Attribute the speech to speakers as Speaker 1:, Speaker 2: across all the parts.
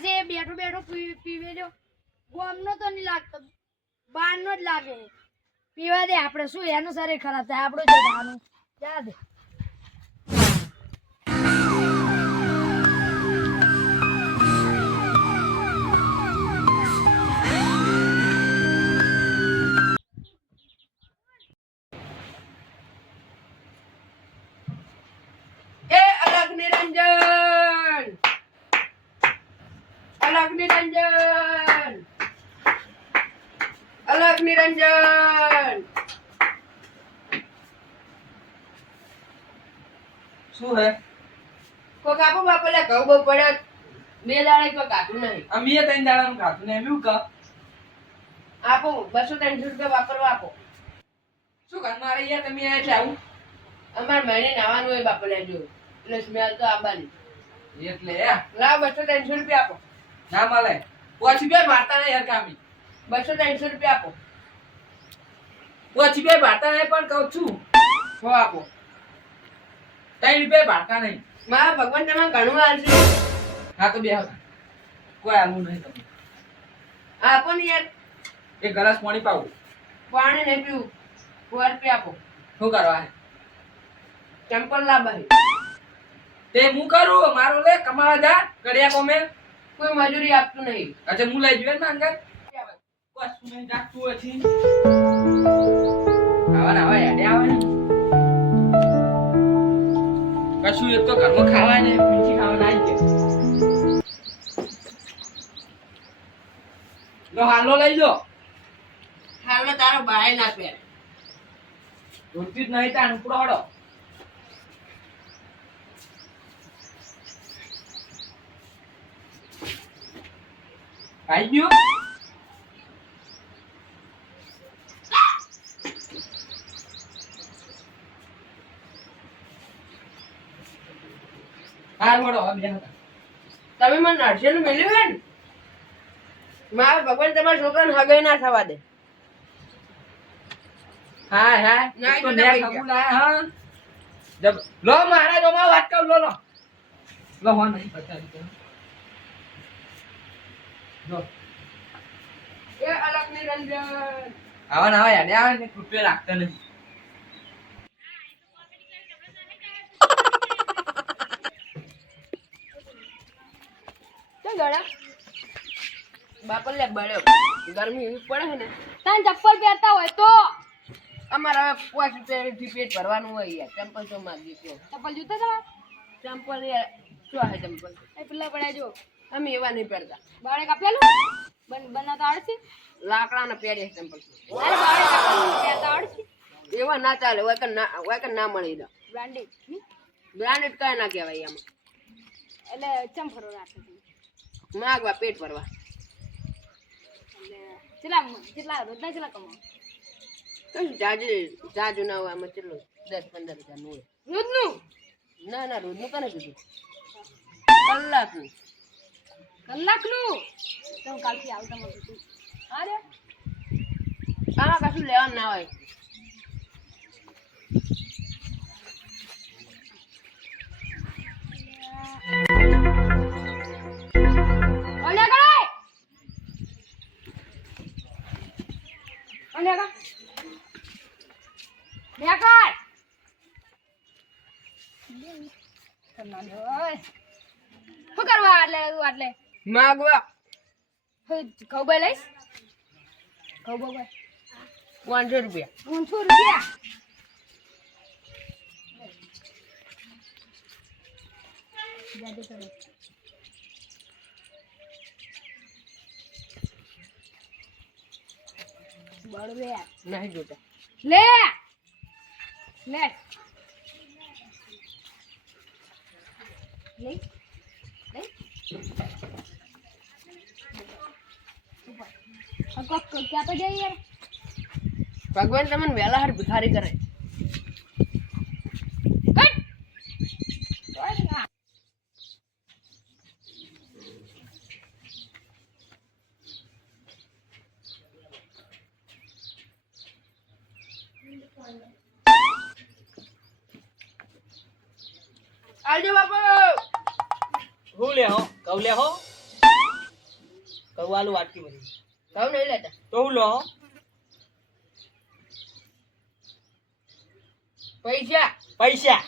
Speaker 1: છે બેઠો બેઠો પી- પીવે લ્યો ગોમનો તો નહીં લાગતો. બહારનો જ લાગે. પીવા દે આપણે શું, એનું શરીર ખરાબ થાય. આપણું જ જવાનું
Speaker 2: શું હે?
Speaker 3: કો કાપો બાપા લે ઘઉં બહુ પડે. બે દાડે કોઈ કાપું નહીં.
Speaker 2: અમે ત્રણ દાડાનું ખાધું નહીં એમ કા
Speaker 3: આપો બસો ત્રણસો રૂપિયા વાપરવા આપો.
Speaker 2: શું કર મારે યાર તમે એટલે આવું?
Speaker 3: અમારે મહિને નાવાનું હોય બાપા લેજો એટલે સ્મેલ તો આવવાની
Speaker 2: એટલે
Speaker 3: લાવ બસો ત્રણસો રૂપિયા આપો.
Speaker 2: ના મળે. પછી બે ભારતા નહીં યાર કામી
Speaker 3: બસો ત્રણસો રૂપિયા આપો.
Speaker 2: પછી બે ભારતા નહીં પણ કહું છું.
Speaker 3: હો આપો.
Speaker 2: ત્રણ રૂપિયા ભારતા નહીં.
Speaker 3: મારા ભગવાન તમે ઘણું આવશે
Speaker 2: હા તો બે હતા કોઈ આવું નહીં તમને.
Speaker 3: આપો ને યાર.
Speaker 2: એક ગ્લાસ પાણી પાવું.
Speaker 3: પાણી નહીં પીવું. સો રૂપિયા આપો.
Speaker 2: શું કરવા
Speaker 3: ચંપલ લાવવાની
Speaker 2: તે હું કરું? મારું લે કમાવા જા. કડિયા કોમે.
Speaker 3: કોઈ મજૂરી આપતું નહીં.
Speaker 2: અચ્છા હું લઈ જુએ ને અંગર બસ તું નહીં જાગતું હજી. આવા યાડે આવે ને. કશું એક તો ઘરમાં ખાવાય ને. મીઠી ખાવા ના કે લો હાલો લઈ લો.
Speaker 3: હાલો તારો બાય ના પહેરે.
Speaker 2: ધોતી જ નહીં તાણ ઉપડો હડો. ખાઈ ગયો? હાર હતા
Speaker 3: તમે મને નરસેનું મેળવ્યું હે ને મારા ભગવાન તમારા છોકરાને હગાઈ ના થવા દે.
Speaker 2: હા હા તો. હગું લાયા, જબ લો મહારાજ ઓમાં વાત કરું લો લો. લો હો નહીં લો.
Speaker 3: એ અલગ નિરંજન રંજન.
Speaker 2: આવા ના આવે ને રૂપિયા લાગતા નથી.
Speaker 3: ગળા? બાપા લે બળ્યો. ગરમી એવી પડે ને.
Speaker 1: તને ચપ્પલ પહેરતા હોય તો.
Speaker 3: અમારે હવે પાંચ રૂપિયાથી પેટ ભરવાનું હોય યાર. ચંપલ તો માંગી ગયો
Speaker 1: ચપ્પલ જૂતા તમારા
Speaker 3: ચંપલ યાર શું હે ચંપલ?
Speaker 1: એ પેલા પડ્યા જો
Speaker 3: અમે એવા નહીં પહેરતા.
Speaker 1: બાળે કાપેલું? બન બનાવતા આવડે છે
Speaker 3: લાકડાના પહેરીએ ચંપલ
Speaker 1: અરે બાળે પહેરતા આવડે
Speaker 3: એવા ના ચાલે ના વાયકર ના મળી દો
Speaker 1: બ્રાન્ડેડ
Speaker 3: બ્રાન્ડેડ કઈ ના કહેવાય એમાં.
Speaker 1: એટલે રાખે છે.
Speaker 3: માગવા પેટ ભરવા.
Speaker 1: કેટલા કેટલા રોજના કેટલા કમાવો?
Speaker 3: કઈ જાજુ જાજુ ના હોય આમાં કેટલું દસ પંદર હજારનું
Speaker 1: રોજનું?
Speaker 3: ના ના રોજનું કને કીધું કલાકનું.
Speaker 1: કલાકનું? તમે કાલથી આવતા હતું અરે
Speaker 3: આમાં કશું લેવાનું ના હોય.
Speaker 1: શું કરવા આટલે આટલે?
Speaker 3: માગવા.
Speaker 1: ઘઉં ભાઈ લઈશ? ઘઉં ભાઈ
Speaker 3: પાંચસો રૂપિયા.
Speaker 1: પાંચસો રૂપિયા? બળવે.
Speaker 3: નહીં જોતા.
Speaker 1: લે. લે. લે લે કોક ક્યાં તો જઈએ યાર
Speaker 3: ભગવાન તમને વહેલા હાર ભિખારી કરે.
Speaker 2: હું લે હો? કઉ લે હો?
Speaker 4: કહું આલુ વાટકી બધી.
Speaker 3: કહું નહીં લેતા.
Speaker 4: તો હું લો
Speaker 3: પૈસા.
Speaker 4: પૈસા.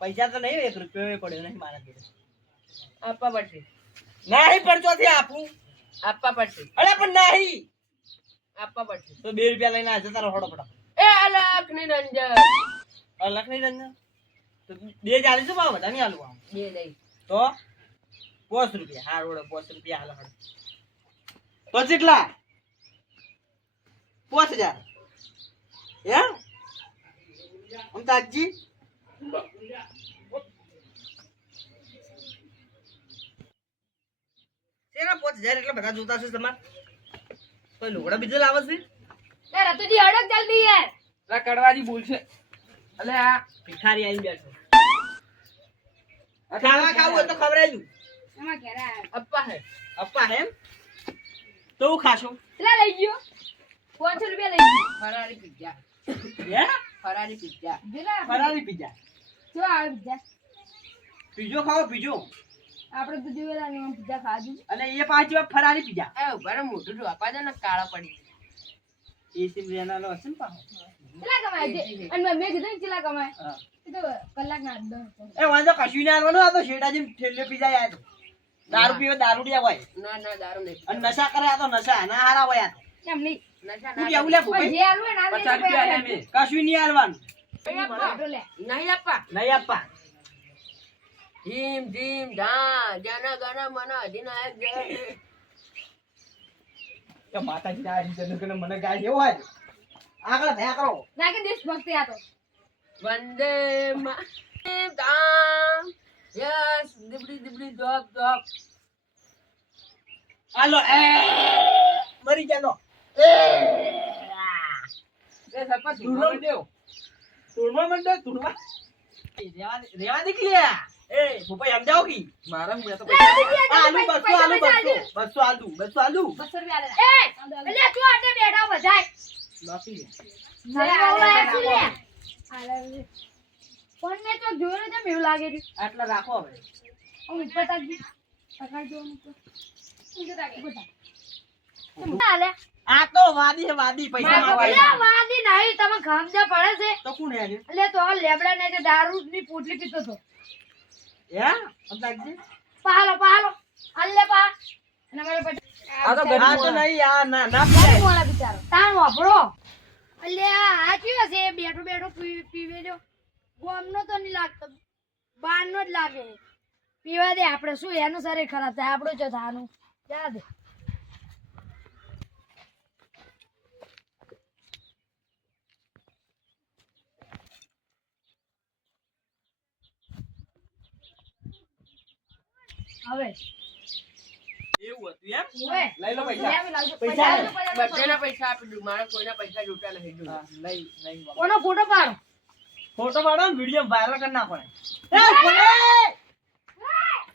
Speaker 4: પૈસા તો નહીં એક રૂપિયો પડ્યો નહીં મારા જોડે
Speaker 3: આપવા પડશે.
Speaker 4: નહીં આપું.
Speaker 3: આપવા પડશે.
Speaker 4: અરે પણ નહીં.
Speaker 3: આપવા પડશે.
Speaker 4: તો બે રૂપિયા લઈને આજે તારો હોડો પડો.
Speaker 3: એ અલગ નિરંજન
Speaker 4: અલગ નહીં રંજન? તો બે જ આલી બધા નહીં આલું આમ.
Speaker 3: બે નહીં
Speaker 4: તો? પોસ રૂપિયા. હા રોડે પોસ રૂપિયા હાલ હાલો. પછી કેટલા પોસ હજાર. એમ અમતાજી શેના પોચ હજાર એટલે બધા જોતા છે તમારે? કોઈ લુગડા બીજો લાવે છે?
Speaker 1: યાર રતુજી હડક જલ્દી યાર
Speaker 2: રા કડવાજી બોલશે અલે આ
Speaker 4: ભિખારી આવી બેઠો. ખાવા ખાવું હોય તો ખવડાવી દઉં.
Speaker 1: એમાં
Speaker 3: હે.
Speaker 4: અપ્પા એમ? તો હું ખાશો?
Speaker 1: કેટલા લઈ ગયો. પાંચસો રૂપિયા લઈ ગયો.
Speaker 3: ફરારી પિઝા
Speaker 4: હે?
Speaker 3: ફરારી પિઝા
Speaker 4: ફરારી પીઝા
Speaker 1: શું આવે બીજા
Speaker 4: પીજો ખાઓ પીજો.
Speaker 1: આપણે તો દિવેલા ને પીઝા ખાધું
Speaker 4: અને એ પાછી વાર ફરારી પીઝા
Speaker 3: એ ઊભા મોટું જો આપા દે ને કાળા પડી
Speaker 4: એસી સિમ રેનાનો હશે ને પાછો?
Speaker 1: કેટલા કમાય અને મેં મેં કીધું ને કેટલા કમાય.
Speaker 4: હા.
Speaker 1: એ તો કલાક ના
Speaker 4: એ વાંધો કશું ના આવવાનું આ તો શેઠાજી ઠેલ્યો પીઝા યાદ દારૂ પીવે દારૂડિયા હોય.
Speaker 3: ના ના દારૂ નહીં
Speaker 4: અને નશા કરે તો નશા ના હારા હોય
Speaker 1: એમ નહીં.
Speaker 3: નશા ના
Speaker 4: કેવું લે
Speaker 1: પણ જે આલુ હોય ને
Speaker 2: પચાસ રૂપિયા આલ્યા
Speaker 4: કશું નહીં હાલવાનું.
Speaker 3: નહીં આપવા. નહીં આપવા. ધીમ ધીમ ધા જન ગણ મન અધિનાયક જય
Speaker 4: માતાજી ના રીત મને ગાય જેવો હોય આગળ ભયા કરો.
Speaker 1: નાખી દેશ ભક્તિ આ તો.
Speaker 3: વંદે મા યસ દીબડી dibli dibli જોબ
Speaker 4: હાલો એ eh, mari jano.
Speaker 2: Eh, સરપંચ ધૂળો દેવ
Speaker 4: તુણવા મંડો તુણવા એ રેવા નીકળ્યા એ ભૂપાઈ સમજાવો કી
Speaker 2: મારા હું તો
Speaker 4: આલુ બસો આલુ બસો. બસો આલુ બસો આલુ
Speaker 1: બસો રૂપિયા આલે. એ એટલે તું આટલે બેઠા બધાય
Speaker 4: બાકી
Speaker 1: લે, આલે, આલે, પણ મેં તો જોયું ને એવું લાગે છે.
Speaker 4: આટલા રાખો હવે.
Speaker 1: હું ઉપર તાકી. પકડ. કેમ આલે?
Speaker 4: આ તો વાદી વાદી પૈસા માંગવા
Speaker 1: વાદી નહીં તમે ખામજા પડે છે.
Speaker 4: તો કોણ હે
Speaker 1: એટલે તો લેબડા ને જે દારૂ ની પોટલી પીતો તો
Speaker 4: હે? અંતાજી
Speaker 1: પાલો પાલો અલ્લે પા. અને મારે પછી
Speaker 2: આ તો
Speaker 4: આ તો નહીં આ ના ના પીવાય.
Speaker 1: બિચારો. તાણ વાપરો. એટલે આ આ કેવો છે? બેઠો બેઠો પીવે જો. ગોમનો તો નહીં લાગતો. બારનો જ લાગે. પીવા દે આપણે શું એનું શરીર ખરાબ થાય? આપણું જો થાનું. યાદ હવે.
Speaker 4: એવું હતું એમ?
Speaker 2: લઈ લો પૈસા.
Speaker 4: પૈસા.
Speaker 3: બધાના પૈસા આપી દઉં. મારા કોઈના પૈસા જોતા નહીં
Speaker 4: લઈ લઈ.
Speaker 1: કોનો ફોટો પાડો?
Speaker 4: ફોટો પાડો ને વીડિયો વાયરલ કરી નાખો!